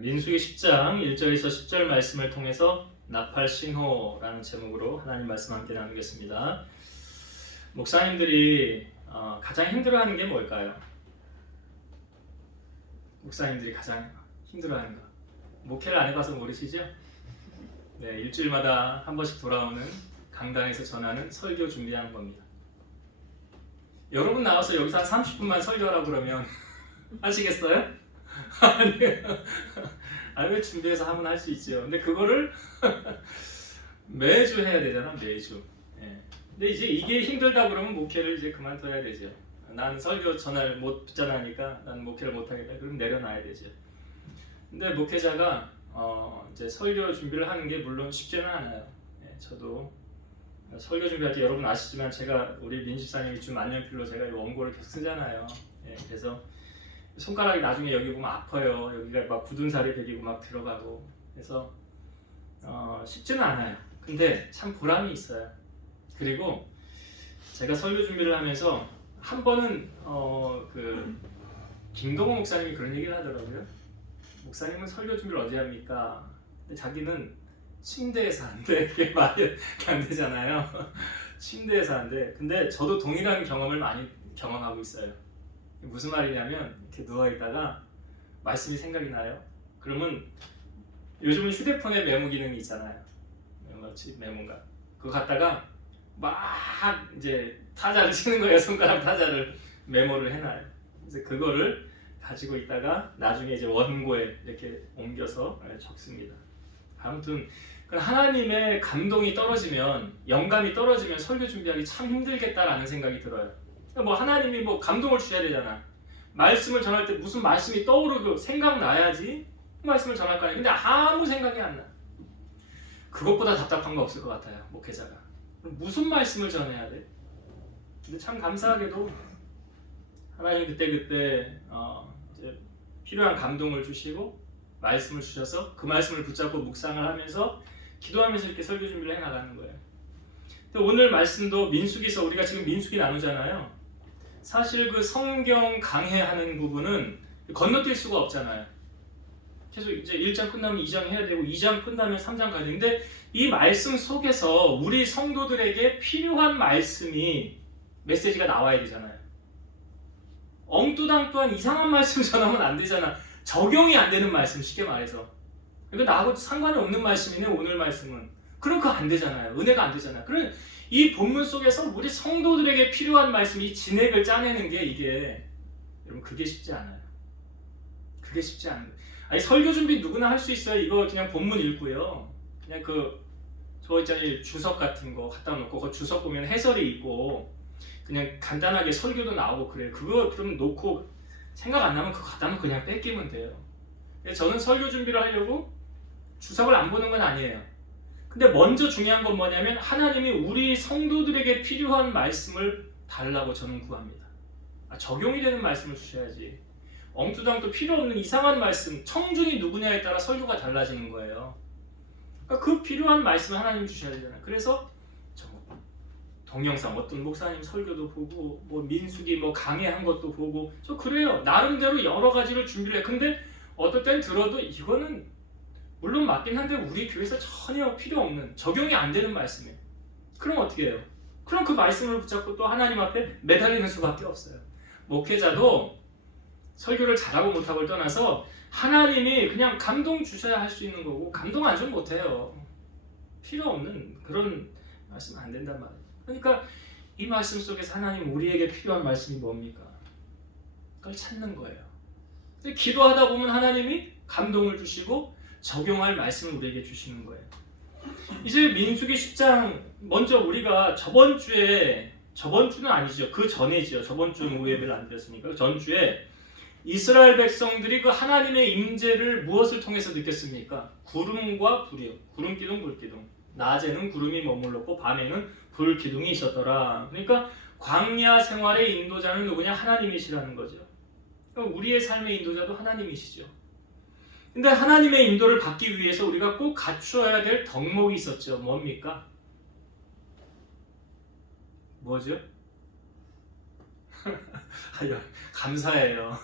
민수기 10장 1절에서 10절 말씀을 통해서 나팔신호라는 제목으로 하나님 말씀 함께 나누겠습니다. 목사님들이 가장 힘들어하는 게 뭘까요? 목사님들이 가장 힘들어하는 거. 목회를 안 해봐서 모르시죠? 네, 일주일마다 한 번씩 돌아오는 강단에서 전하는 설교 준비하는 겁니다. 여러분 나와서 여기서 한 30분만 설교하라고 그러면 하시겠어요? 아니요. 준비해서 하면 할 수 있죠. 근데 그거를 매주 해야 되잖아, 매주. 예. 근데 이제 이게 힘들다 그러면 목회를 이제 그만둬야 되죠. 난 설교 전화를 못 듣잖아니까 난 목회를 못 하겠다. 그럼 내려놔야 되죠. 근데 목회자가 이제 설교 준비를 하는 게 물론 쉽지는 않아요. 예, 저도 설교 준비할 때 여러분 아시지만 제가 우리 민집사님이 준 만년필로 제가 이 원고를 계속 쓰잖아요. 예, 그래서 손가락이 나중에 여기 보면 아파요. 여기가 막 굳은 살이 배기고 막 들어가고. 그래서 쉽지는 않아요. 근데 참 보람이 있어요. 그리고 제가 설교 준비를 하면서 한 번은 김동호 목사님이 그런 얘기를 하더라고요. 목사님은 설교 준비를 어디 합니까? 근데 자기는 침대에서 한대. 그게 말이 안 되잖아요. 침대에서 한대. 근데 저도 동일한 경험을 많이 경험하고 있어요. 무슨 말이냐면 이렇게 누워있다가 말씀이 생각이 나요. 그러면 요즘은 휴대폰에 메모 기능이 있잖아요. 메모인가? 그거 갖다가 막 이제 타자를 치는 거예요. 손가락 타자를 메모를 해놔요. 그래서 그거를 가지고 있다가 나중에 이제 원고에 이렇게 옮겨서 적습니다. 아무튼 하나님의 감동이 떨어지면, 영감이 떨어지면 설교 준비하기 참 힘들겠다라는 생각이 들어요. 뭐 하나님이 뭐 감동을 주셔야 되잖아. 말씀을 전할 때 무슨 말씀이 떠오르고 생각나야지 말씀을 전할 거 아니야. 근데 아무 생각이 안 나. 그것보다 답답한 거 없을 것 같아요, 목회자가. 무슨 말씀을 전해야 돼? 근데 참 감사하게도 하나님이 그때 이제 필요한 감동을 주시고 말씀을 주셔서 그 말씀을 붙잡고 묵상을 하면서 기도하면서 이렇게 설교 준비를 해나가는 거예요. 근데 오늘 말씀도 민수기서, 우리가 지금 민수기 나누잖아요. 사실 그 성경 강해하는 부분은 건너뛸 수가 없잖아요. 계속 이제 1장 끝나면 2장 해야 되고 2장 끝나면 3장 가야 되는데 이 말씀 속에서 우리 성도들에게 필요한 말씀이, 메시지가 나와야 되잖아요. 엉뚱한 이상한 말씀 전하면 안 되잖아. 적용이 안 되는 말씀, 쉽게 말해서. 그러니까 나하고 상관이 없는 말씀이네, 오늘 말씀은. 그럼 그거 안 되잖아요. 은혜가 안 되잖아요. 그럼 이 본문 속에서 우리 성도들에게 필요한 말씀, 이 진액을 짜내는 게 이게, 여러분 그게 쉽지 않아요. 그게 쉽지 않아요. 아니 설교 준비 누구나 할 수 있어요. 이거 그냥 본문 읽고요. 그냥 저 있잖아요, 주석 같은 거 갖다 놓고 그 주석 보면 해설이 있고 그냥 간단하게 설교도 나오고 그래요. 그거 그럼 놓고 생각 안 나면 그거 갖다 놓고 그냥 뺏기면 돼요. 저는 설교 준비를 하려고 주석을 안 보는 건 아니에요. 근데 먼저 중요한 건 뭐냐면 하나님이 우리 성도들에게 필요한 말씀을 달라고 저는 구합니다. 적용이 되는 말씀을 주셔야지. 엉뚱한 필요 없는 이상한 말씀, 청중이 누구냐에 따라 설교가 달라지는 거예요. 그러니까 그 필요한 말씀을 하나님 주셔야 되잖아요. 그래서 동영상 어떤 목사님 설교도 보고 뭐 민수기 뭐 강해한 것도 보고 저 그래요. 나름대로 여러 가지를 준비를 해. 근데 어떨 땐 들어도 이거는 물론 맞긴 한데 우리 교회에서 전혀 필요 없는, 적용이 안 되는 말씀이에요. 그럼 어떻게 해요? 그럼 그 말씀을 붙잡고 또 하나님 앞에 매달리는 수밖에 없어요. 목회자도 설교를 잘하고 못하고를 떠나서 하나님이 그냥 감동 주셔야 할 수 있는 거고, 감동 안 주면 못해요. 필요 없는 그런 말씀 안 된단 말이에요. 그러니까 이 말씀 속에서 하나님 우리에게 필요한 말씀이 뭡니까? 그걸 찾는 거예요. 기도하다 보면 하나님이 감동을 주시고 적용할 말씀을 우리에게 주시는 거예요. 이제 민수기 10장, 먼저 우리가 저번 주는 아니죠. 그 전에지요. 저번 주는 예배를 안 드렸으니까. 전주에 이스라엘 백성들이 그 하나님의 임재를 무엇을 통해서 느꼈습니까? 구름과 불이요. 구름 기둥, 불 기둥. 낮에는 구름이 머물렀고 밤에는 불 기둥이 있었더라. 그러니까 광야 생활의 인도자는 누구냐? 하나님이시라는 거죠. 그러니까 우리의 삶의 인도자도 하나님이시죠. 근데 하나님의 인도를 받기 위해서 우리가 꼭 갖추어야 될 덕목이 있었죠. 뭡니까? 뭐죠? 아유, 감사해요.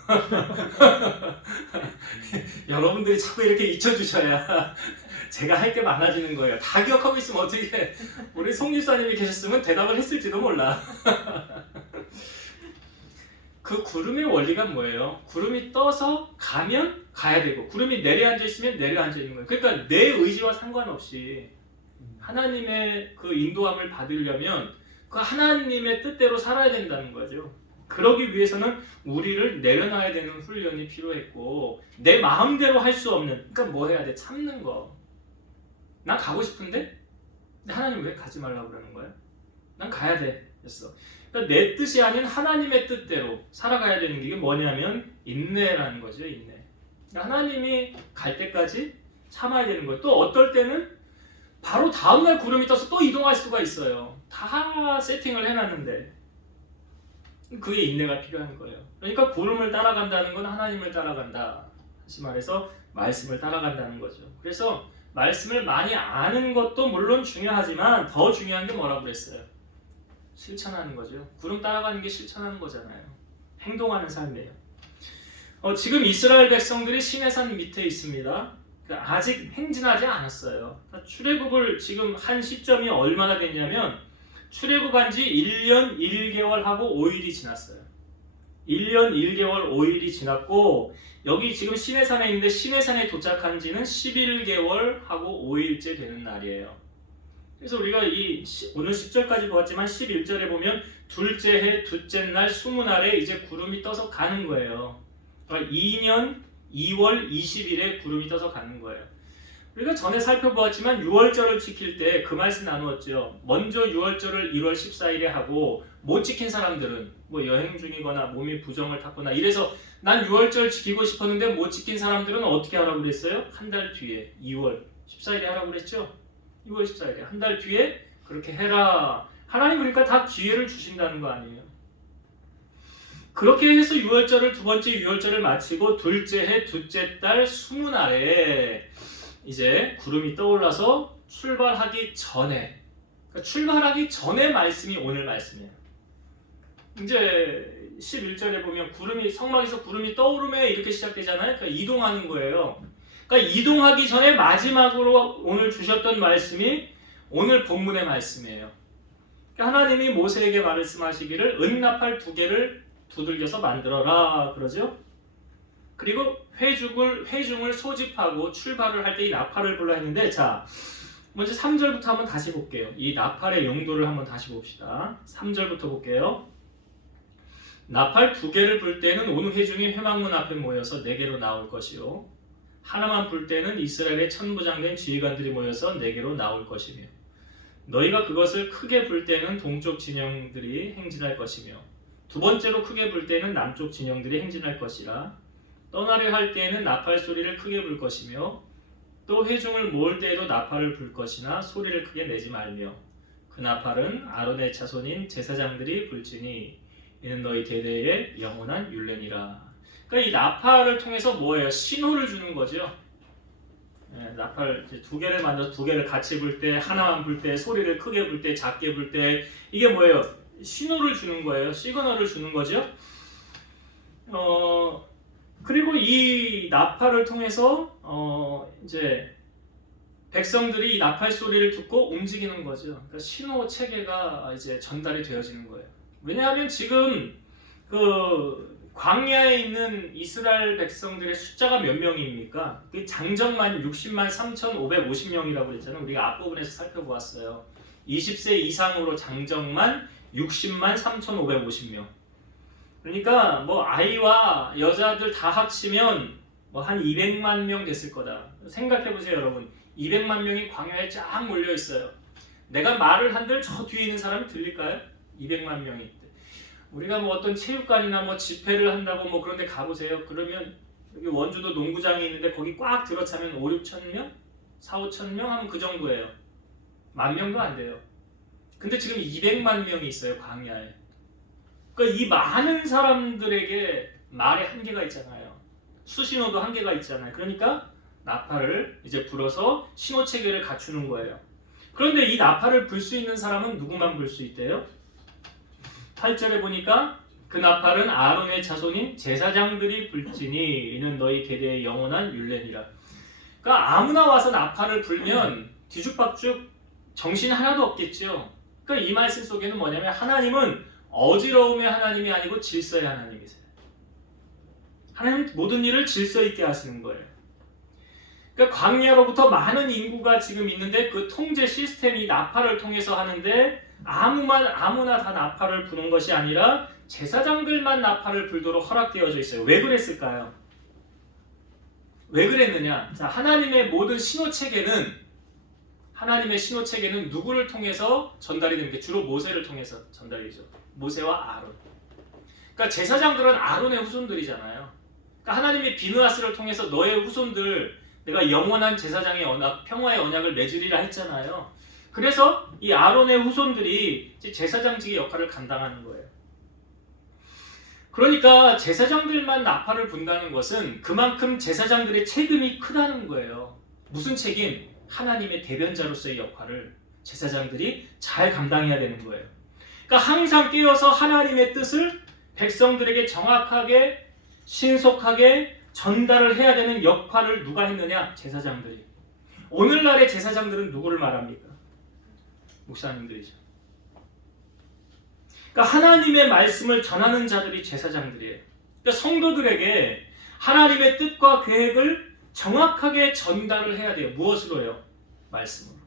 여러분들이 자꾸 이렇게 잊혀주셔야 제가 할 게 많아지는 거예요. 다 기억하고 있으면 어떻게 우리 송 집사님이 계셨으면 대답을 했을지도 몰라. 그 구름의 원리가 뭐예요? 구름이 떠서 가면 가야 되고 구름이 내려앉아 있으면 내려앉아 있는 거예요. 그러니까 내 의지와 상관없이 하나님의 그 인도함을 받으려면 그 하나님의 뜻대로 살아야 된다는 거죠. 그러기 위해서는 우리를 내려놔야 되는 훈련이 필요했고 내 마음대로 할 수 없는 그러니까 뭐 해야 돼? 참는 거. 난 가고 싶은데 근데 하나님 왜 가지 말라고 그러는 거야? 난 가야 돼 했어. 그러니까 내 뜻이 아닌 하나님의 뜻대로 살아가야 되는 게 뭐냐면 인내라는 거죠. 인내. 그러니까 하나님이 갈 때까지 참아야 되는 거예요. 또 어떨 때는 바로 다음날 구름이 떠서 또 이동할 수가 있어요. 다 세팅을 해놨는데 그게 인내가 필요한 거예요. 그러니까 구름을 따라간다는 건 하나님을 따라간다. 다시 말해서 말씀을 따라간다는 거죠. 그래서 말씀을 많이 아는 것도 물론 중요하지만 더 중요한 게 뭐라고 그랬어요? 실천하는 거죠. 구름 따라가는 게 실천하는 거잖아요. 행동하는 삶이에요. 지금 이스라엘 백성들이 시내산 밑에 있습니다. 그러니까 아직 행진하지 않았어요. 그러니까 출애굽을 지금 한 시점이 얼마나 됐냐면 출애굽한 지 1년 1개월하고 5일이 지났어요. 1년 1개월 5일이 지났고 여기 지금 시내산에 있는데 시내산에 도착한 지는 11개월하고 5일째 되는 날이에요. 그래서 우리가 오늘 10절까지 보았지만 11절에 보면 둘째 해 둘째 날 20날에 이제 구름이 떠서 가는 거예요. 그러니까 2년 2월 20일에 구름이 떠서 가는 거예요. 우리가 전에 살펴보았지만 6월절을 지킬 때 그 말씀 나누었죠. 먼저 6월절을 1월 14일에 하고 못 지킨 사람들은 뭐 여행 중이거나 몸이 부정을 탔거나 이래서 난 6월절 지키고 싶었는데 못 지킨 사람들은 어떻게 하라고 그랬어요? 한 달 뒤에 2월 14일에 하라고 그랬죠. 2월 14일에 한 달 뒤에 그렇게 해라. 하나님 그러니까 다 기회를 주신다는 거 아니에요. 그렇게 해서 6월절을 두 번째 6월절을 마치고 둘째 해 둘째 달 20날에 이제 구름이 떠올라서 출발하기 전에 그러니까 출발하기 전에 말씀이 오늘 말씀이에요. 이제 11절에 보면 성막에서 구름이 떠오르며 이렇게 시작되잖아요. 그러니까 이동하는 거예요. 그러니까 이동하기 전에 마지막으로 오늘 주셨던 말씀이 오늘 본문의 말씀이에요. 그러니까 하나님이 모세에게 말씀하시기를 은나팔 2개를 두들겨서 만들어라 그러죠. 그리고 회중을 소집하고 출발을 할 때 이 나팔을 불라 했는데 자 먼저 3절부터 한번 다시 볼게요. 이 나팔의 용도를 한번 다시 봅시다. 3절부터 볼게요. 나팔 2개를 불 때는 온 회중이 회막문 앞에 모여서 4개로 나올 것이요 하나만 불 때는 이스라엘의 천부장된 지휘관들이 모여서 4개로 나올 것이며 너희가 그것을 크게 불 때는 동쪽 진영들이 행진할 것이며 두 번째로 크게 불 때는 남쪽 진영들이 행진할 것이라 떠나려 할 때에는 나팔 소리를 크게 불 것이며 또 회중을 모을 때에도 나팔을 불 것이나 소리를 크게 내지 말며 그 나팔은 아론의 자손인 제사장들이 불지니 이는 너희 대대의 영원한 율례니라. 그러니까 이 나팔을 통해서 뭐예요? 신호를 주는 거죠. 나팔 2개를 만들어서 2개를 같이 불 때, 하나만 불 때, 소리를 크게 불 때, 작게 불 때 이게 뭐예요? 신호를 주는 거예요. 시그널을 주는 거죠. 그리고 이 나팔을 통해서 이제 백성들이 이 나팔 소리를 듣고 움직이는 거죠. 그러니까 신호 체계가 이제 전달이 되어지는 거예요. 왜냐하면 지금 그 광야에 있는 이스라엘 백성들의 숫자가 몇 명입니까? 그 장정만 60만 3,550명이라고 그랬잖아요. 우리가 앞부분에서 살펴보았어요. 20세 이상으로 장정만 60만 3,550명. 그러니까 뭐 아이와 여자들 다 합치면 뭐 한 200만 명 됐을 거다. 생각해 보세요, 여러분. 200만 명이 광야에 쫙 몰려 있어요. 내가 말을 한들 저 뒤에 있는 사람이 들릴까요? 200만 명이. 우리가 뭐 어떤 체육관이나 뭐 집회를 한다고 뭐 그런 데 가보세요. 그러면 여기 원주도 농구장이 있는데 거기 꽉 들어차면 5, 6천 명? 4, 5천 명 하면 그 정도예요. 10,000명도 안 돼요. 근데 지금 200만 명이 있어요, 광야에. 그러니까 이 많은 사람들에게 말의 한계가 있잖아요. 수신호도 한계가 있잖아요. 그러니까 나팔을 이제 불어서 신호 체계를 갖추는 거예요. 그런데 이 나팔을 불 수 있는 사람은 누구만 불 수 있대요? 8절에 보니까 그 나팔은 아론의 자손인 제사장들이 불지니 이는 너희 대대의 영원한 율례니라. 그러니까 아무나 와서 나팔을 불면 뒤죽박죽 정신 하나도 없겠죠. 그러니까 이 말씀 속에는 뭐냐면 하나님은 어지러움의 하나님이 아니고 질서의 하나님이세요. 하나님 모든 일을 질서 있게 하시는 거예요. 그러니까 광야로부터 많은 인구가 지금 있는데 그 통제 시스템이 나팔을 통해서 하는데 아무나 다 나팔을 부는 것이 아니라 제사장들만 나팔을 불도록 허락되어져 있어요. 왜 그랬을까요? 왜 그랬느냐? 자, 하나님의 모든 신호체계는 누구를 통해서 전달이 됩니까? 주로 모세를 통해서 전달이 되죠. 모세와 아론. 그러니까 제사장들은 아론의 후손들이잖아요. 그러니까 하나님이 비느하스를 통해서 너의 후손들 내가 영원한 제사장의 언약, 평화의 언약을 맺으리라 했잖아요. 그래서 이 아론의 후손들이 제사장직의 역할을 감당하는 거예요. 그러니까 제사장들만 나팔을 분다는 것은 그만큼 제사장들의 책임이 크다는 거예요. 무슨 책임? 하나님의 대변자로서의 역할을 제사장들이 잘 감당해야 되는 거예요. 그러니까 항상 깨어서 하나님의 뜻을 백성들에게 정확하게 신속하게 전달을 해야 되는 역할을 누가 했느냐? 제사장들이. 오늘날의 제사장들은 누구를 말합니까? 목사님들이죠. 그러니까 하나님의 말씀을 전하는 자들이 제사장들이에요. 그러니까 성도들에게 하나님의 뜻과 계획을 정확하게 전달을 해야 돼요. 무엇으로요? 말씀으로.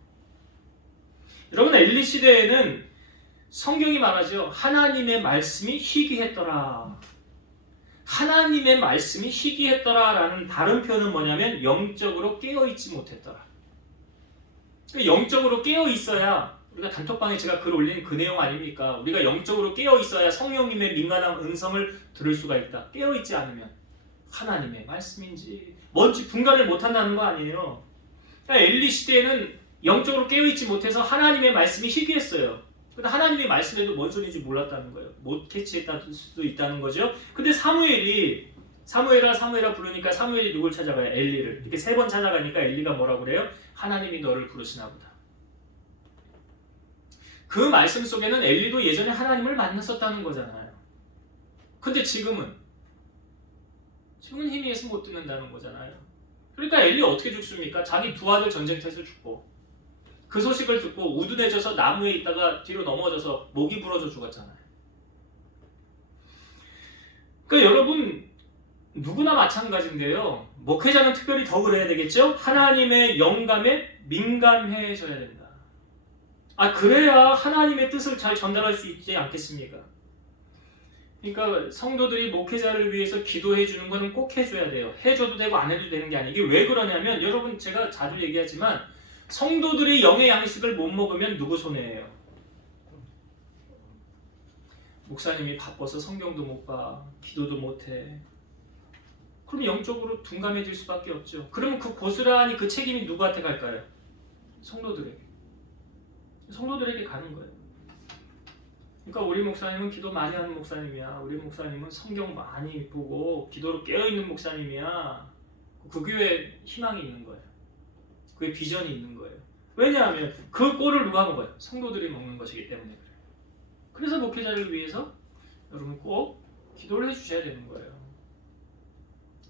여러분, 엘리 시대에는 성경이 말하죠. 하나님의 말씀이 희귀했더라. 하나님의 말씀이 희귀했더라라는 다른 표현은 뭐냐면 영적으로 깨어있지 못했더라. 그러니까 영적으로 깨어있어야 우리가 단톡방에 제가 글 올린 그 내용 아닙니까? 우리가 영적으로 깨어있어야 성령님의 민감한 음성을 들을 수가 있다. 깨어있지 않으면 하나님의 말씀인지 뭔지 분간을 못한다는 거 아니에요. 그러니까 엘리 시대에는 영적으로 깨어있지 못해서 하나님의 말씀이 희귀했어요. 근데 하나님의 말씀에도 뭔 소리인지 몰랐다는 거예요. 못 캐치했다는 수도 있다는 거죠. 근데 사무엘아 부르니까 사무엘이 누굴 찾아가요? 엘리를. 이렇게 3번 찾아가니까 엘리가 뭐라고 그래요? 하나님이 너를 부르시나 보다. 그 말씀 속에는 엘리도 예전에 하나님을 만났었다는 거잖아요. 근데 지금은 힘이 해서 못 듣는다는 거잖아요. 그러니까 엘리 어떻게 죽습니까? 자기 2 아들 전쟁터에서 죽고 그 소식을 듣고 우둔해져서 나무에 있다가 뒤로 넘어져서 목이 부러져 죽었잖아요. 그러니까 여러분 누구나 마찬가지인데요. 목회자는 특별히 더 그래야 되겠죠? 하나님의 영감에 민감해져야 된다. 그래야 하나님의 뜻을 잘 전달할 수 있지 않겠습니까? 그러니까 성도들이 목회자를 위해서 기도해 주는 거는 꼭 해줘야 돼요. 해줘도 되고 안 해도 되는 게 아니에요. 이게 왜 그러냐면 여러분 제가 자주 얘기하지만 성도들이 영의 양식을 못 먹으면 누구 손해예요? 목사님이 바빠서 성경도 못 봐, 기도도 못 해. 그럼 영적으로 둔감해질 수밖에 없죠. 그러면 그 고스란히 그 책임이 누구한테 갈까요? 성도들에게 가는 거예요. 그러니까 우리 목사님은 기도 많이 하는 목사님이야. 우리 목사님은 성경 많이 보고 기도로 깨어있는 목사님이야. 그 교회에 희망이 있는 거예요. 그의 비전이 있는 거예요. 왜냐하면 그 꼴을 누가 먹어요? 성도들이 먹는 것이기 때문에 그래요. 그래서 목회자를 위해서 여러분 꼭 기도를 해주셔야 되는 거예요.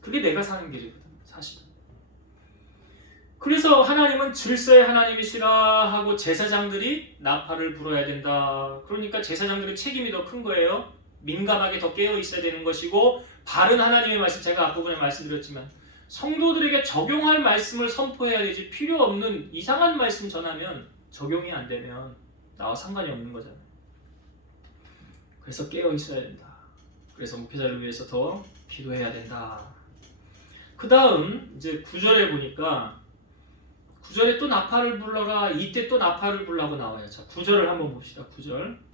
그게 내가 사는 길이거든, 사실은. 그래서 하나님은 질서의 하나님이시라 하고 제사장들이 나팔을 불어야 된다. 그러니까 제사장들의 책임이 더 큰 거예요. 민감하게 더 깨어 있어야 되는 것이고 바른 하나님의 말씀, 제가 앞부분에 말씀드렸지만 성도들에게 적용할 말씀을 선포해야 되지 필요 없는 이상한 말씀 전하면 적용이 안 되면 나와 상관이 없는 거잖아요. 그래서 깨어 있어야 된다. 그래서 목회자를 위해서 더 기도해야 된다. 그 다음 이제 9절에 보니까 9절에 또 나팔을 불러라. 이때 또 나팔을 불라고 나와요. 자, 9절을 한번 봅시다. 9절.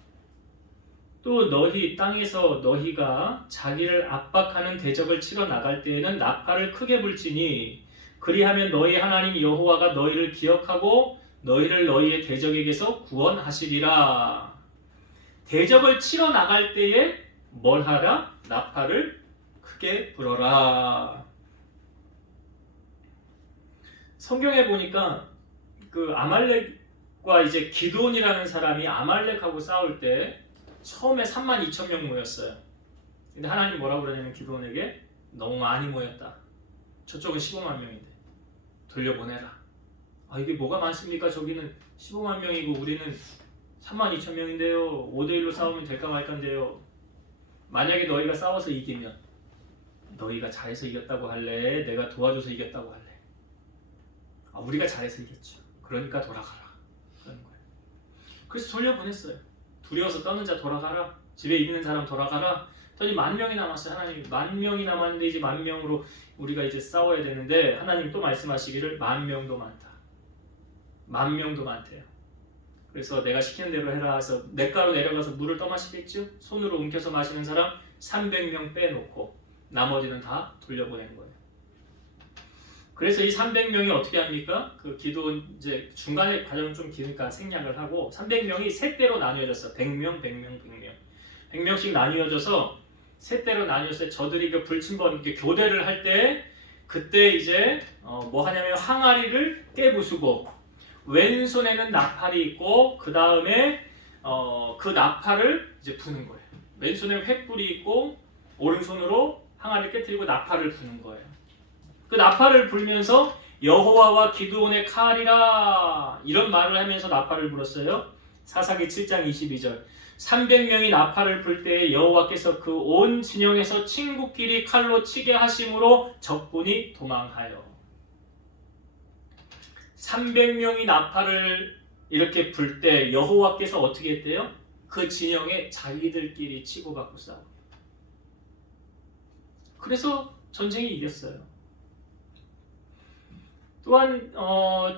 또 너희 땅에서 너희가 자기를 압박하는 대적을 치러 나갈 때에는 나팔을 크게 불지니 그리하면 너희 하나님 여호와가 너희를 기억하고 너희를 너희의 대적에게서 구원하시리라. 대적을 치러 나갈 때에 뭘 하라? 나팔을 크게 불어라. 성경에 보니까 그 아말렉과 이제 기드온이라는 사람이 아말렉하고 싸울 때 처음에 32,000명 모였어요. 근데 하나님 뭐라고 그러냐면 기드온에게 너무 많이 모였다. 저쪽은 15만 명인데 돌려보내라. 아 이게 뭐가 많습니까? 저기는 15만 명이고 우리는 3만 2천 명인데요. 5대1로 싸우면 될까 말까인데요. 만약에 너희가 싸워서 이기면 너희가 잘해서 이겼다고 할래? 내가 도와줘서 이겼다고 할래? 아 우리가 잘해서 이겼죠. 그러니까 돌아가라. 그러는 거예요. 그래서 돌려보냈어요. 두려워서 떠는 자 돌아가라. 집에 있는 사람 돌아가라. 더니 10,000명이 남았어요. 하나님 10,000명이 남았는데 이제 10,000명으로 우리가 이제 싸워야 되는데 하나님 또 말씀하시기를 10,000명도 많다. 10,000명도 많대요. 그래서 내가 시키는 대로 해라 해서 냇가로 내려가서 물을 떠마시겠죠? 손으로 움켜서 마시는 사람 300명 빼놓고 나머지는 다 돌려보낸 거예요. 그래서 이 300명이 어떻게 합니까? 그 기도원 이제 중간에 과정은 좀 기니까 생략을 하고 300명이 세 대로 나뉘어졌어. 100명, 100명, 100명. 100명씩 나뉘어져서 세 대로 나뉘었어요. 저들이 그 불침번 이렇게 교대를 할 때 그때 이제 뭐 하냐면 항아리를 깨부수고 왼손에는 나팔이 있고 그 다음에 그 나팔을 이제 부는 거예요. 왼손에 횃불이 있고 오른손으로 항아리를 깨뜨리고 나팔을 부는 거예요. 그 나팔을 불면서 여호와와 기드온의 칼이라 이런 말을 하면서 나팔을 불었어요. 사사기 7장 22절 300명이 나팔을 불 때에 여호와께서 그 온 진영에서 친구끼리 칼로 치게 하심으로 적군이 도망하여 300명이 나팔을 이렇게 불 때 여호와께서 어떻게 했대요? 그 진영에 자기들끼리 치고받고 싸워. 그래서 전쟁이 이겼어요. 또한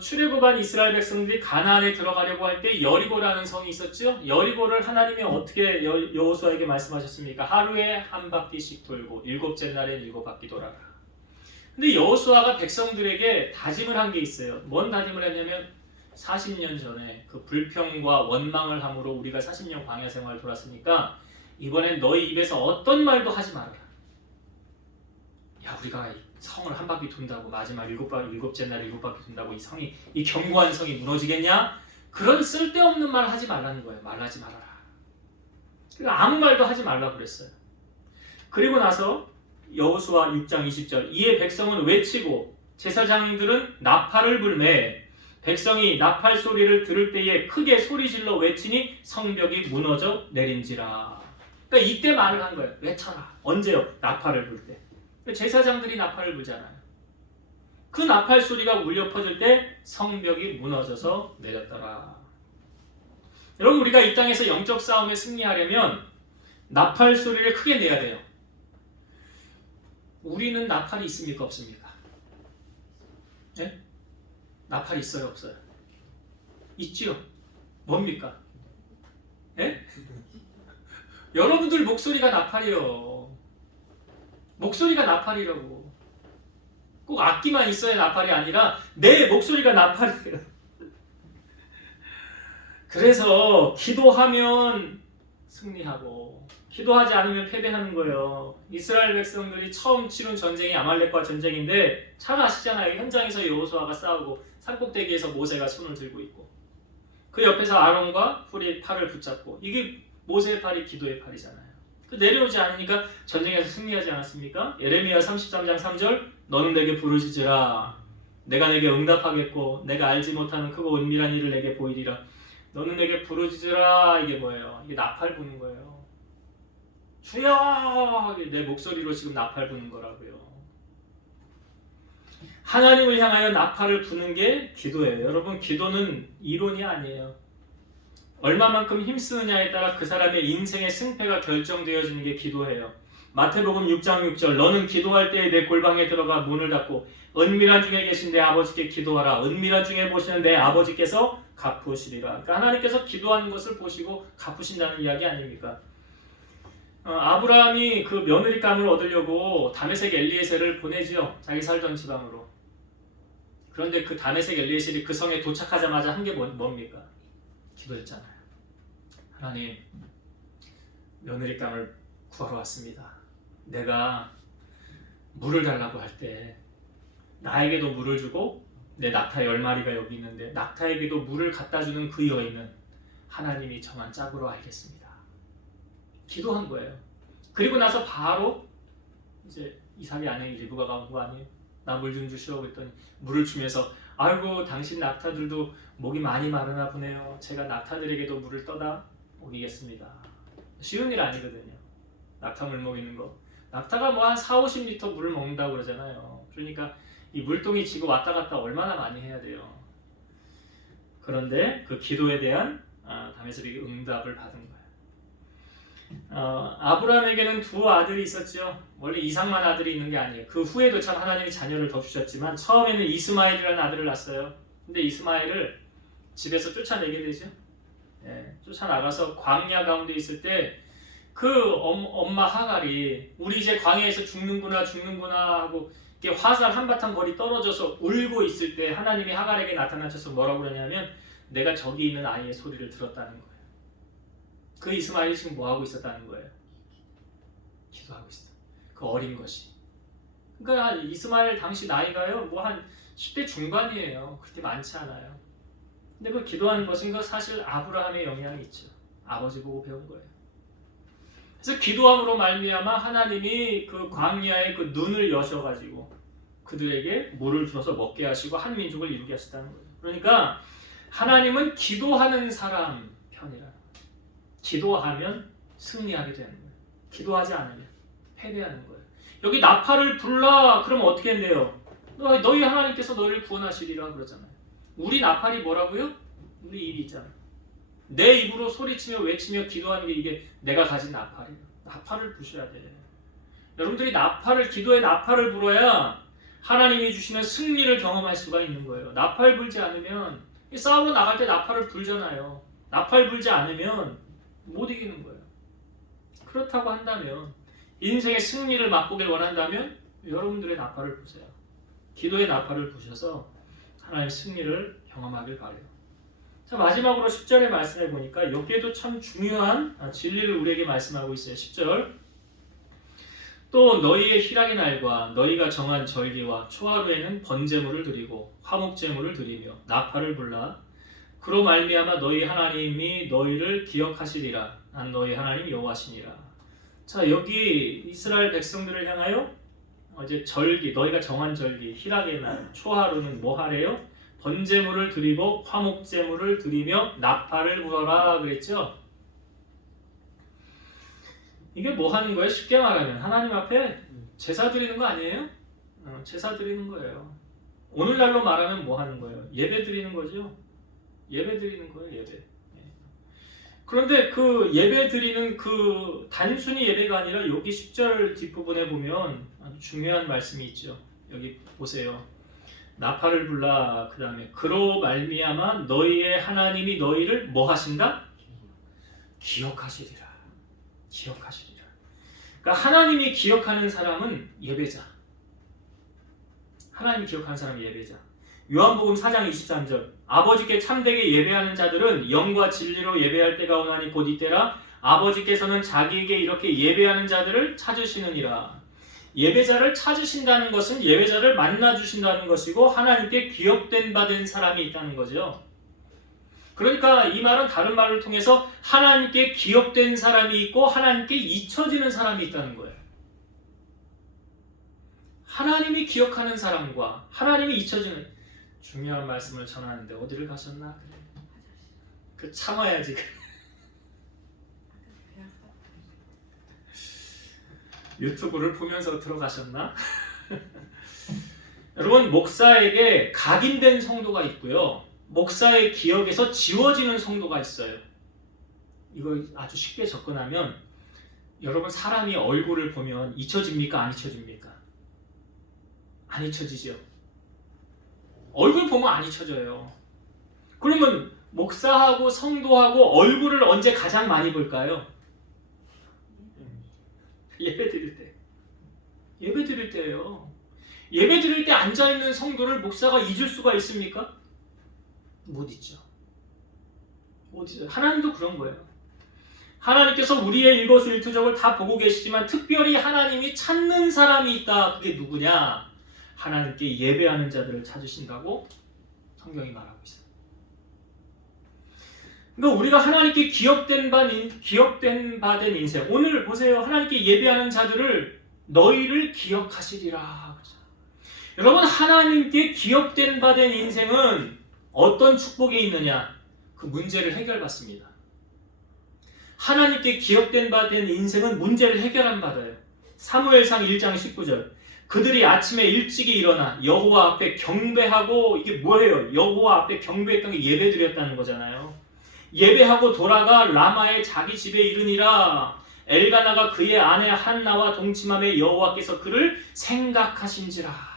출애굽한 이스라엘 백성들이 가나안에 들어가려고 할 때 여리고라는 성이 있었죠. 여리고를 하나님이 어떻게 여호수아에게 말씀하셨습니까? 하루에 한 바퀴씩 돌고 7째 날엔 7바퀴 돌아라. 근데 여호수아가 백성들에게 다짐을 한 게 있어요. 뭔 다짐을 했냐면 40년 전에 그 불평과 원망을 함으로 우리가 40년 광야 생활을 돌았으니까 이번엔 너희 입에서 어떤 말도 하지 말아라. 야 우리가 성을 한 바퀴 돈다고 마지막 7째 날 7바퀴 돈다고 이 견고한 성이 무너지겠냐? 그런 쓸데없는 말 하지 말라는 거예요. 말하지 말아라. 그러니까 아무 말도 하지 말라고 그랬어요. 그리고 나서 여호수아 6장 20절 이에 백성은 외치고 제사장들은 나팔을 불매 백성이 나팔 소리를 들을 때에 크게 소리질러 외치니 성벽이 무너져 내린지라. 그러니까 이때 말을 한 거예요. 외쳐라. 언제요? 나팔을 불 때. 제사장들이 나팔을 불잖아요. 그 나팔 소리가 울려 퍼질 때 성벽이 무너져서 내렸더라. 여러분 우리가 이 땅에서 영적 싸움에 승리하려면 나팔 소리를 크게 내야 돼요. 우리는 나팔이 있습니까? 없습니까? 네? 나팔이 있어요? 없어요? 있지요? 뭡니까? 네? 여러분들 목소리가 나팔이요. 목소리가 나팔이라고. 꼭 악기만 있어야 나팔이 아니라 내 목소리가 나팔이에요. 그래서 기도하면 승리하고 기도하지 않으면 패배하는 거예요. 이스라엘 백성들이 처음 치룬 전쟁이 아말렉과 전쟁인데 잘 아시잖아요. 현장에서 여호수아가 싸우고 산꼭대기에서 모세가 손을 들고 있고 그 옆에서 아론과 훌이 팔을 붙잡고 이게 모세의 팔이 기도의 팔이잖아요. 내려오지 않으니까 전쟁에서 승리하지 않았습니까? 예레미야 33장 3절 너는 내게 부르짖으라 내가 내게 응답하겠고 내가 알지 못하는 크고 은밀한 일을 내게 보이리라. 너는 내게 부르짖으라. 이게 뭐예요? 이게 나팔 부는 거예요. 주여! 내 목소리로 지금 나팔 부는 거라고요. 하나님을 향하여 나팔을 부는 게 기도예요. 여러분 기도는 이론이 아니에요. 얼마만큼 힘쓰느냐에 따라 그 사람의 인생의 승패가 결정되어지는 게 기도예요. 마태복음 6장 6절 너는 기도할 때에 내 골방에 들어가 문을 닫고 은밀한 중에 계신 내 아버지께 기도하라. 은밀한 중에 보시는 내 아버지께서 갚으시리라. 그러니까 하나님께서 기도하는 것을 보시고 갚으신다는 이야기 아닙니까? 아브라함이 그 며느리감을 얻으려고 다메섹 엘리에셀을 보내지요. 자기 살던 지방으로. 그런데 그 다메섹 엘리에셀이 그 성에 도착하자마자 한 게 뭡니까? 기도했잖아요. 하나님, 며느리감을 구하러 왔습니다. 내가 물을 달라고 할 때 나에게도 물을 주고 내 낙타 10마리가 여기 있는데 낙타에게도 물을 갖다 주는 그 여인은 하나님이 정한 짝으로 알겠습니다. 기도한 거예요. 그리고 나서 바로 이제 이삭의 아내 리브가가 온 거 아니에요? 나 물 좀 주시오 그랬더니 물을 주면서 아이고 당신 낙타들도 목이 많이 마르나 보네요. 제가 낙타들에게도 물을 떠다 먹이겠습니다. 쉬운 일 아니거든요. 낙타 물 먹이는 거. 낙타가 뭐 한 4-50리터 물을 먹는다고 그러잖아요. 그러니까 이 물동이 지고 왔다 갔다 얼마나 많이 해야 돼요. 그런데 그 기도에 대한 다메섹이 응답을 받은 거예요. 아브라함에게는 두 아들이 있었죠. 원래 이삭만 아들이 있는 게 아니에요. 그 후에도 참 하나님이 자녀를 더 주셨지만 처음에는 이스마엘이라는 아들을 낳았어요. 근데 이스마엘을 집에서 쫓아내게 되죠. 쫓아나가서 광야 가운데 있을 때 그 엄마 하갈이 우리 이제 광야에서 죽는구나 하고 이렇게 화살 한바탕 거리 떨어져서 울고 있을 때 하나님이 하갈에게 나타나셔서 뭐라고 그러냐면 내가 저기 있는 아이의 소리를 들었다는 거예요. 그 이스마엘이 지금 뭐 하고 있었다는 거예요? 기도하고 있었다. 그 어린 것이. 그러니까 이스마엘 당시 나이가요 뭐 한 10대 중반이에요. 그렇게 많지 않아요. 근데 그 기도하는 것은 그 사실 아브라함의 영향이 있죠. 아버지 보고 배운 거예요. 그래서 기도함으로 말미암아 하나님이 그 광야의 그 눈을 여셔가지고 그들에게 물을 주어서 먹게 하시고 한 민족을 이루게 하셨다는 거예요. 그러니까 하나님은 기도하는 사람 편이라는 거예요. 기도하면 승리하게 되는 거예요. 기도하지 않으면 패배하는 거예요. 여기 나팔을 불라 그러면 어떻게 한대요? 너희 하나님께서 너희를 구원하시리라 그러잖아요. 우리 나팔이 뭐라고요? 우리 입이 있잖아요. 내 입으로 소리치며 외치며 기도하는 게 이게 내가 가진 나팔이에요. 나팔을 부셔야 돼. 여러분들이 기도의 나팔을 불어야 하나님이 주시는 승리를 경험할 수가 있는 거예요. 나팔 불지 않으면 싸우러 나갈 때 나팔을 불잖아요. 나팔 불지 않으면 못 이기는 거예요. 그렇다고 한다면 인생의 승리를 맛보길 원한다면 여러분들의 나팔을 부세요. 기도의 나팔을 부셔서 하나님의 승리를 경험하길 바라요. 자, 마지막으로 10절의 말씀해 보니까 여기에도 참 중요한 진리를 우리에게 말씀하고 있어요. 10절 또 너희의 희락의 날과 너희가 정한 절기와 초하루에는 번제물을 드리고 화목제물을 드리며 나팔을 불라 그로 말미암아 너희 하나님이 너희를 기억하시리라. 난 너희 하나님 여호와시니라. 자, 여기 이스라엘 백성들을 향하여 이제 절기, 너희가 정한 절기, 희락의 날, 초하루는 뭐 하래요? 번제물을 드리고 화목제물을 드리며 나팔을 불어라 그랬죠? 이게 뭐 하는 거예요? 쉽게 말하면 하나님 앞에 제사 드리는 거 아니에요? 제사 드리는 거예요. 오늘날로 말하면 뭐 하는 거예요? 예배 드리는 거죠? 예배 드리는 거예요, 예배. 그런데 그 예배 드리는 그 단순히 예배가 아니라 여기 10절 뒷부분에 보면 아주 중요한 말씀이 있죠. 여기 보세요. 나팔을 불라 그 다음에 그로 말미암아 너희의 하나님이 너희를 뭐 하신다? 기억하시리라. 기억하시리라. 그러니까 하나님이 기억하는 사람은 예배자. 하나님이 기억하는 사람이 예배자. 요한복음 4장 23절 아버지께 참되게 예배하는 자들은 영과 진리로 예배할 때가 오나니 곧 이때라. 아버지께서는 자기에게 이렇게 예배하는 자들을 찾으시느니라. 예배자를 찾으신다는 것은 예배자를 만나주신다는 것이고 하나님께 기억된 바 된 사람이 있다는 거죠. 그러니까 이 말은 다른 말을 통해서 하나님께 기억된 사람이 있고 하나님께 잊혀지는 사람이 있다는 거예요. 하나님이 기억하는 사람과 하나님이 잊혀지는 중요한 말씀을 전하는데 어디를 가셨나? 그 참아야지. 유튜브를 보면서 들어가셨나? 여러분 목사에게 각인된 성도가 있고요. 목사의 기억에서 지워지는 성도가 있어요. 이거 아주 쉽게 접근하면 여러분 사람이 얼굴을 보면 잊혀집니까? 안 잊혀집니까? 안 잊혀지죠. 얼굴 보면 안 잊혀져요. 그러면 목사하고 성도하고 얼굴을 언제 가장 많이 볼까요? 예배 드릴 때. 예배 드릴 때예요. 예배 드릴 때 앉아있는 성도를 목사가 잊을 수가 있습니까? 못 잊죠. 못 잊어요. 하나님도 그런 거예요. 하나님께서 우리의 일거수일투족을 다 보고 계시지만 특별히 하나님이 찾는 사람이 있다. 그게 누구냐? 하나님께 예배하는 자들을 찾으신다고 성경이 말하고 있어요. 그러니까 우리가 하나님께 기업된 바 된 인생. 오늘 보세요. 하나님께 예배하는 자들을 너희를 기억하시리라. 여러분, 하나님께 기업된 바 된 인생은 어떤 축복이 있느냐? 그 문제를 해결받습니다. 하나님께 기업된 바 된 인생은 문제를 해결한 받아요. 사무엘상 1장 19절. 그들이 아침에 일찍이 일어나 여호와 앞에 경배하고, 이게 뭐예요? 여호와 앞에 경배했던 게 예배드렸다는 거잖아요. 예배하고 돌아가 라마의 자기 집에 이르니라. 엘가나가 그의 아내 한나와 동침함에 여호와께서 그를 생각하신지라.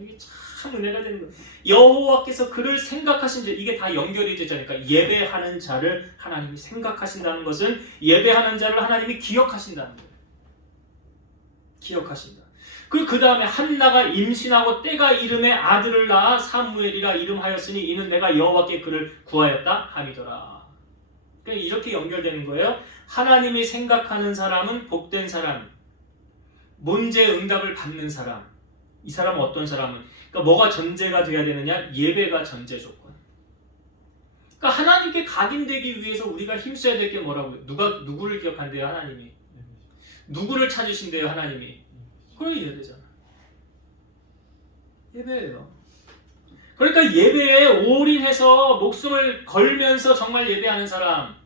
이게 참 은혜가 되는 거예요. 여호와께서 그를 생각하신지, 이게 다 연결이 되잖아요. 그러니까 예배하는 자를 하나님이 생각하신다는 것은 예배하는 자를 하나님이 기억하신다는 거예요. 기억하신다. 그 다음에 한나가 임신하고 때가 이름에 아들을 낳아 사무엘이라 이름하였으니 이는 내가 여호와께 그를 구하였다 함이더라. 그러니까 이렇게 연결되는 거예요. 하나님이 생각하는 사람은 복된 사람, 문제 응답을 받는 사람. 이 사람은 어떤 사람은, 그러니까 뭐가 전제가 돼야 되느냐? 예배가 전제 조건. 그러니까 하나님께 각인되기 위해서 우리가 힘써야 될 게 뭐라고요? 누구를 기억한대요? 하나님이. 누구를 찾으신대요? 하나님이. 그걸 예배잖아. 예배예요. 그러니까 예배에 올인해서 목숨을 걸면서 정말 예배하는 사람,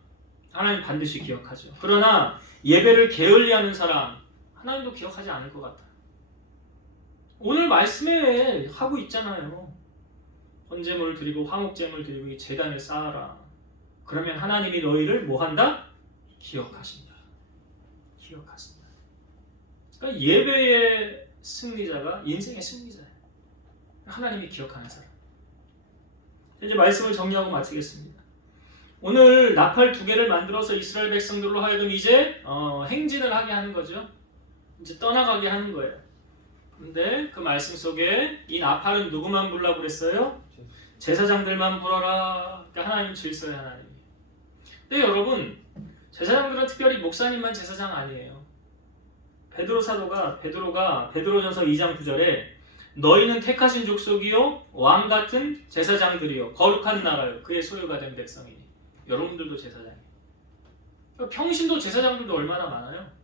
하나님 반드시 기억하죠. 그러나 예배를 게을리하는 사람, 하나님도 기억하지 않을 것 같아. 오늘 말씀에 하고 있잖아요. 번제물 드리고 화목제물 드리고 이 제단을 쌓아라. 그러면 하나님이 너희를 뭐한다? 기억하신다. 기억하신다. 그러니까 예배의 승리자가 인생의 승리자예요. 하나님이 기억하는 사람. 이제 말씀을 정리하고 마치겠습니다. 오늘 나팔 2개를 만들어서 이스라엘 백성들로 하여금 이제 행진을 하게 하는 거죠. 이제 떠나가게 하는 거예요. 근데 그 말씀 속에 이 나팔은 누구만 불라고 그랬어요? 제사장들만 불어라. 그러니까 하나님 질서예요, 하나님이. 근데 여러분, 제사장들은 특별히 목사님만 제사장 아니에요. 베드로가 베드로전서 2장 9절에 너희는 택하신 족속이요 왕 같은 제사장들이요 거룩한 나라요 그의 소유가 된 백성이니. 여러분들도 제사장이에요. 평신도 제사장들도 얼마나 많아요.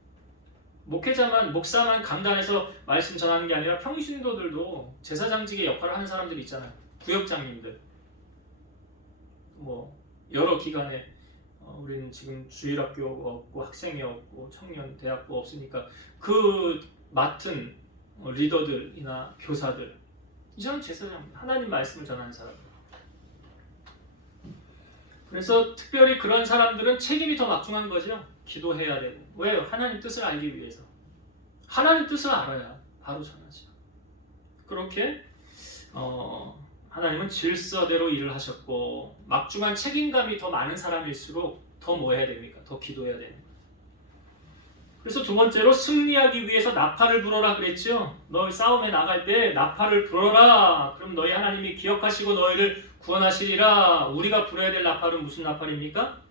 목사만 강단에서 말씀 전하는 게 아니라 평신도들도 제사장직의 역할을 하는 사람들이 있잖아요. 구역장님들. 뭐 여러 기관에 우리는 지금 주일학교 없고 학생이 없고 청년 대학부 없으니까 그 맡은 리더들이나 교사들, 이 사람 제사장, 하나님 말씀을 전하는 사람. 그래서 특별히 그런 사람들은 책임이 더 막중한 거죠. 기도해야 되고. 왜요? 하나님 뜻을 알기 위해서. 하나님 뜻을 알아야 바로 전하죠. 그렇게 하나님은 질서대로 일을 하셨고, 막중한 책임감이 더 많은 사람일수록 더 뭐 해야 됩니까? 더 기도해야 됩니다. 그래서 두 번째로 승리하기 위해서 나팔을 불어라 그랬죠. 너희 싸움에 나갈 때 나팔을 불어라. 그럼 너희 하나님이 기억하시고 너희를 구원하시리라. 우리가 불어야 될 나팔은 무슨 나팔입니까?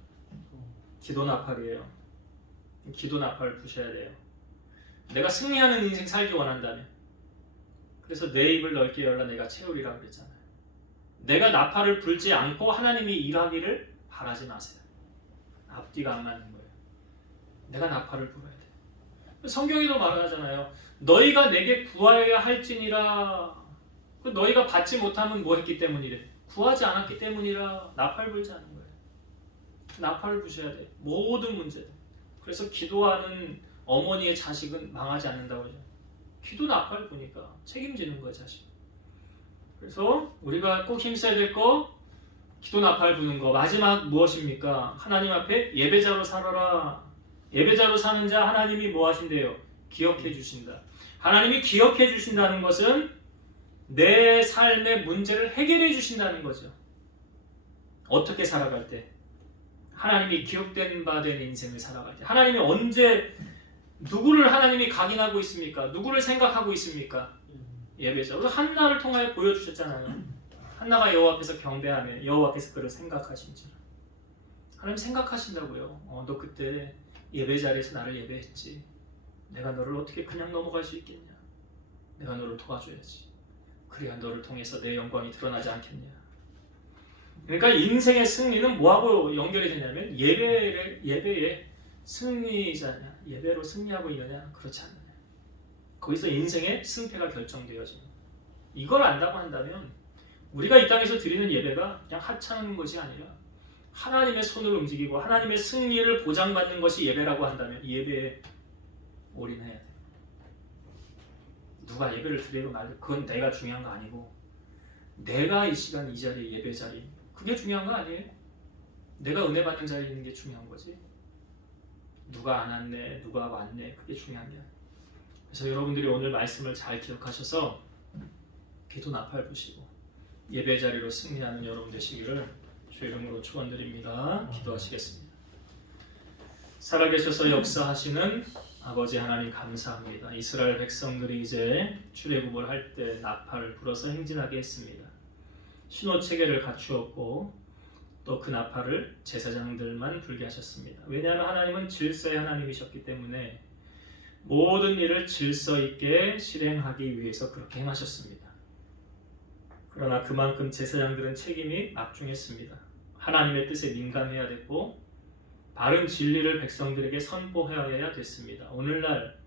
기도 나팔이에요. 기도 나팔을 부셔야 돼요. 내가 승리하는 인생 살기 원한다면. 그래서 내 입을 넓게 열라 내가 채우리라 그랬잖아요. 내가 나팔을 불지 않고 하나님이 일하기를 바라지 마세요. 앞뒤가 안 맞는 거예요. 내가 나팔을 불어야 돼. 성경에도 말하잖아요. 너희가 내게 구하여야 할지니라. 너희가 받지 못하면 뭐 했기 때문이래? 구하지 않았기 때문이라. 나팔 불지 않은 거예요. 나팔을 부셔야 돼. 모든 문제들. 그래서 기도하는 어머니의 자식은 망하지 않는다고 하죠. 기도 나팔 부니까 책임지는 거예요, 자식. 그래서 우리가 꼭 힘써야 될 거, 기도 나팔 부는 거. 마지막 무엇입니까? 하나님 앞에 예배자로 살아라. 예배자로 사는 자 하나님이 뭐 하신대요? 기억해 주신다. 하나님이 기억해 주신다는 것은 내 삶의 문제를 해결해 주신다는 거죠. 어떻게 살아갈 때? 하나님이 기억된 바 된 인생을 살아갈 때. 하나님이 언제, 누구를 하나님이 각인하고 있습니까? 누구를 생각하고 있습니까? 예배자. 그래서 한나를 통하여 보여주셨잖아요. 한나가 여호와 앞에서 경배하며 여호와께서 그를 생각하신지라. 하나님 생각하신다고요. 너 그때 예배 자리에서 나를 예배했지. 내가 너를 어떻게 그냥 넘어갈 수 있겠냐. 내가 너를 도와줘야지. 그래야 너를 통해서 내 영광이 드러나지 않겠냐. 그러니까 인생의 승리는 뭐하고 연결이 되냐면 예배의 승리자냐, 예배로 승리하고 있느냐, 그렇지 않느냐. 거기서 인생의 승패가 결정되어집니다. 이걸 안다고 한다면 우리가 이 땅에서 드리는 예배가 그냥 하찮은 것이 아니라 하나님의 손을 움직이고 하나님의 승리를 보장받는 것이 예배라고 한다면 이 예배에 올인해야 돼. 누가 예배를 드리고 말고 그건 내가 중요한 거 아니고 내가 이 시간 이 자리 예배 자리 그게 중요한 거 아니에요? 내가 은혜 받는 자리에 있는 게 중요한 거지. 누가 안 왔네, 누가 왔네 그게 중요한 게 아니에요. 그래서 여러분들이 오늘 말씀을 잘 기억하셔서 기도 나팔 부시고 예배 자리로 승리하는 여러분 되시기를 주 이름으로 축원드립니다. 기도하시겠습니다. 살아계셔서 역사하시는 아버지 하나님 감사합니다. 이스라엘 백성들이 이제 출애굽을 할 때 나팔을 불어서 행진하게 했습니다. 신호 체계를 갖추었고 또 그 나팔을 제사장들만 불게 하셨습니다. 왜냐하면 하나님은 질서의 하나님이셨기 때문에 모든 일을 질서 있게 실행하기 위해서 그렇게 행하셨습니다. 그러나 그만큼 제사장들은 책임이 막중했습니다. 하나님의 뜻에 민감해야 됐고 바른 진리를 백성들에게 선포해야 됐습니다. 오늘날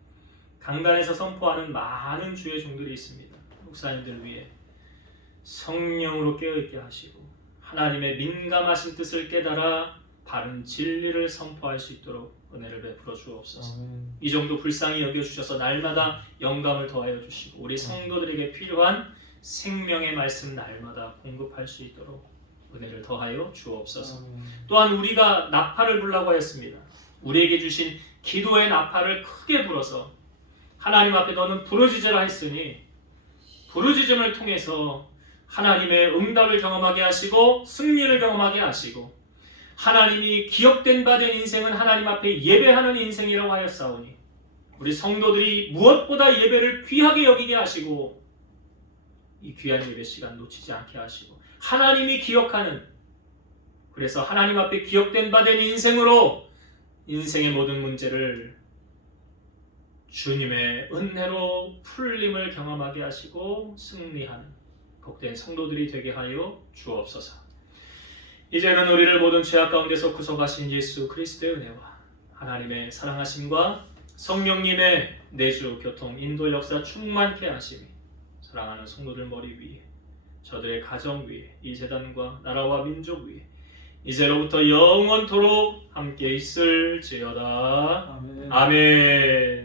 강단에서 선포하는 많은 주의 종들이 있습니다. 목사님들 위해 성령으로 깨어있게 하시고 하나님의 민감하신 뜻을 깨달아 바른 진리를 선포할 수 있도록 은혜를 베풀어 주옵소서. 이 정도 불쌍히 여겨주셔서 날마다 영감을 더하여 주시고 우리 성도들에게 필요한 생명의 말씀 날마다 공급할 수 있도록 은혜를 더하여 주옵소서. 또한 우리가 나팔을 불라고 하였습니다. 우리에게 주신 기도의 나팔을 크게 불어서 하나님 앞에 너는 부르짖으라 했으니 부르짖음을 통해서 하나님의 응답을 경험하게 하시고 승리를 경험하게 하시고 하나님이 기억된 바 된 인생은 하나님 앞에 예배하는 인생이라고 하였사오니 우리 성도들이 무엇보다 예배를 귀하게 여기게 하시고 이 귀한 예배 시간 놓치지 않게 하시고 하나님이 기억하는 그래서 하나님 앞에 기억된 바 된 인생으로 인생의 모든 문제를 주님의 은혜로 풀림을 경험하게 하시고 승리하는 복된 성도들이 되게 하여 주옵소서. 이제는 우리를 모든 죄악 가운데서 구속하신 예수 그리스도의 은혜와 하나님의 사랑하심과 성령님의 내주 교통 인도 역사 충만케 하심이 사랑하는 성도들 머리 위에 저들의 가정 위에 이 재단과 나라와 민족 위에 이제로부터 영원토록 함께 있을지어다. 아멘. 아멘.